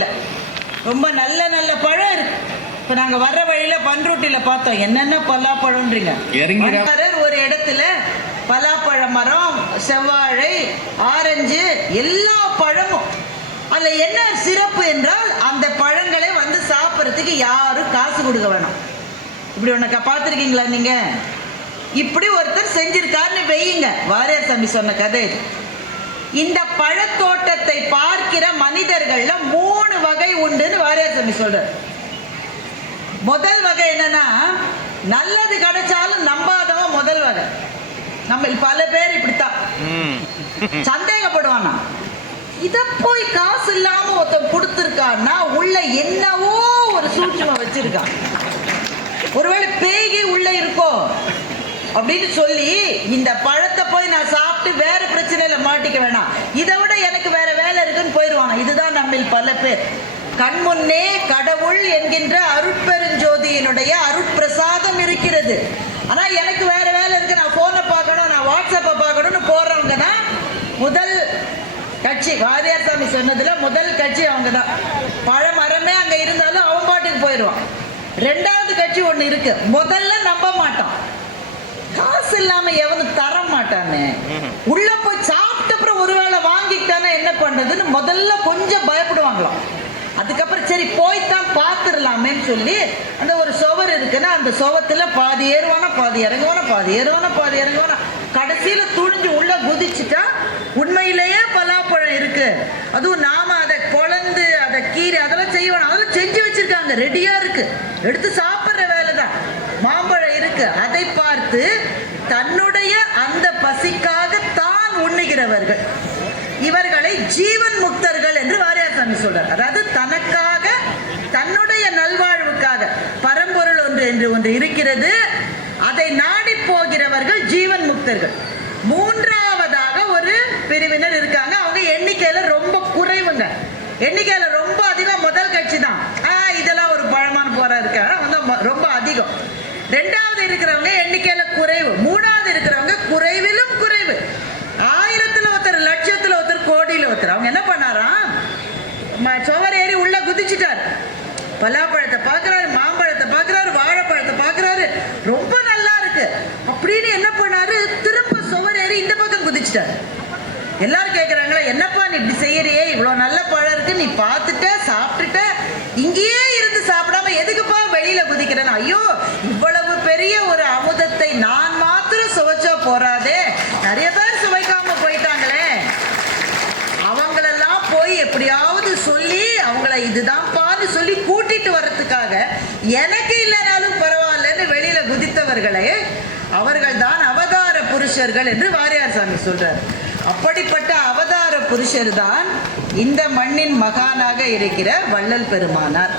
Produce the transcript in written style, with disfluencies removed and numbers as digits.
தோட்டத்தில் ரொம்ப நல்ல நல்ல பழம் இருக்கு. இப்போ நாங்கள் வர்ற வழியில் பன்ருட்டியில் பார்த்தோம், என்னென்ன பலாப்பழம்ன்றீங்க. ஒரு இடத்துல பலாப்பழ மரம், செவ்வாழை, ஆரஞ்சு, எல்லா பழமும். அதில் என்ன சிறப்பு என்றால் அந்த பழங்களை வந்து சாப்பிட்றதுக்கு யாரும் காசு கொடுக்க வேணாம். இப்படி ஒன்று பார்த்துருக்கீங்களா நீங்கள்? இப்படி ஒருத்தர் செஞ்சிருக்காருன்னு வையுங்க. வாரியார் சாமி சொன்ன கதை இது. இந்த பழத்தோட்டத்தை பார்க்கிற மனிதர்கள்ல 3 வகை உண்டுன்னு வாரியார் சாமி சொல்றார். முதல் வகை என்னன்னா, நல்லது கிடைச்சாலும் நம்பாதவன் முதல் வகை. நம்ம பல பேர் இப்படித்தான் சந்தேகப்படுவானா, இத போய் காசு இல்லாம ஒருத்தன் கொடுத்துருக்கான்னா உள்ள என்னவோ ஒரு சூட்சுமம் வச்சிருக்கான், ஒருவேளை பேய்கி உள்ள இருக்கோ அப்படின்னு சொல்லி இந்த பழத்தை போய் நான் சாப்பிட்டு வேற பிரச்சனையில மாட்டிக்க வேணாம், இதை விட எனக்கு வேற வேலை இருக்குன்னு போயிடுவாங்க. இதுதான் நம்மில் பல பேர். கண்முன்னே கடவுள் என்கின்ற அருட்பெருஞ்சோதியினுடைய அருட்பிரசாதம் இருக்கிறது. ஆனா எனக்கு வேற வேலை இருக்கு, நான் போனை பார்க்கணும், நான் வாட்ஸ்அப்பை பார்க்கணும்னு போறவங்க தான் முதல் கட்சி. வாரியார் சாமி சொன்னதுல முதல் கட்சி அவங்க தான். பழமரமே அங்க இருந்தாலும் அவன் பாட்டுக்கு போயிடுவான். ரெண்டாவது கட்சி ஒண்ணு இருக்கு, முதல்ல நம்ப மாட்டான், காசு இல்லாம எவனும் தர மாட்டான்னு. உள்ள போய் சாப்பிட்ட அப்புறம் ஒருவேளை வாங்கிட்டானா என்ன பண்றதுன்னு முதல்ல கொஞ்சம் பயப்படுவாங்களாம். அதுக்கப்புறம் சரி போய்தான் பார்த்துடலாமேன்னு சொல்லி அந்த ஒரு சுவர் இருக்குன்னா அந்த சுவத்துல பாதி ஏறுவானா பாதி இறங்குவானா, பாதி ஏறுவானா பாதி இறங்குவானா, கடைசியில துணிஞ்சு உள்ள குதிச்சுட்டா உண்மையிலேயே பலாப்பழம் இருக்கு. அதுவும் நாம அதை பொழந்து அதை கீரை அதெல்லாம் செய்வோம், அதெல்லாம் செஞ்சு வச்சிருக்காங்க, ரெடியா இருக்கு, எடுத்து சாப்பிட்ற வேலை தான். மாம்பழம் இருக்கு, அதை பார்த்து தன்னுடைய அந்த பசிக்காக தான் உண்ணுகிறவர்கள் இவர்களை ஜீவன் முக்தர்கள் என்று வாரியார் சாமி சொல்றார். அதாவது தனக்காக தன்னுடைய நல்வாழ்வுக்காக பரம்பொருள் ஒன்று இருக்கிறது, அதை நாடி போகிறவர்கள் ஜீவன் முக்தர்கள். மூன்றாவதாக ஒரு பிரிவினர் இருக்காங்க, அவங்க எண்ணிக்கையில ரொம்ப குறைவுங்க. எண்ணிக்கையில ரொம்ப அதிகம் முதல் கட்சி தான். இதெல்லாம் ஒரு பழமான போற இருக்காங்க, ரொம்ப அதிகம். ரெண்டாவது இருக்கிறவங்க எண்ணிக்கையில குறைவு. மூணாவது இருக்கிறவங்க குறைவிலும் குறைவு. 1000த்துல ஒருத்தர், லட்சத்துல ஒருத்தர், கோடியில ஒருத்தர். அவங்க என்ன பண்ணாராம், சுவர் ஏறி உள்ள குதிச்சுட்டார். பலாப்பழத்தை பாக்குறாரு, மாம்பழத்தை பாக்குறாரு, வாழைப்பழத்தை பாக்குறாரு, ரொம்ப நல்லா இருக்கு அப்படின்னு என்ன பண்ணாரு, திரும்ப சுவர் ஏறி இந்த பக்கம் குதிச்சுட்டாரு. எல்லாரும் கேட்கறாங்களா, என்னப்பா நீ இப்படி செய்யறியே, இவ்வளவு நல்ல பழம் இருக்கு, நீ பார்த்துட்ட சாப்பிட்டுட்ட, இங்கேயே இருந்து சாப்பிடாம எதுக்குப்பா வெளியில குதிக்கிறேன்னு. ஐயோ, இவ்வளவு பெரிய ஒரு அமுதத்தை நான் மாத்திரம் சுவைச்சா போறாதே, நிறைய பேர் சுவைக்காம போயிட்டாங்களே, அவங்களெல்லாம் போய் எப்படியாவது சொல்லி அவங்கள இதுதான்பான்னு சொல்லி கூட்டிட்டு வர்றதுக்காக எனக்கு இல்லைனாலும் பரவாயில்லன்னு வெளியில குதித்தவர்களே அவர்கள் தான் அவதார புருஷர்கள் என்று வாரியார் சாமி சொல்றார். அப்படிப்பட்ட அவதார புருஷர் தான் இந்த மண்ணின் மகானாக இருக்கிற வள்ளல் பெருமானார்.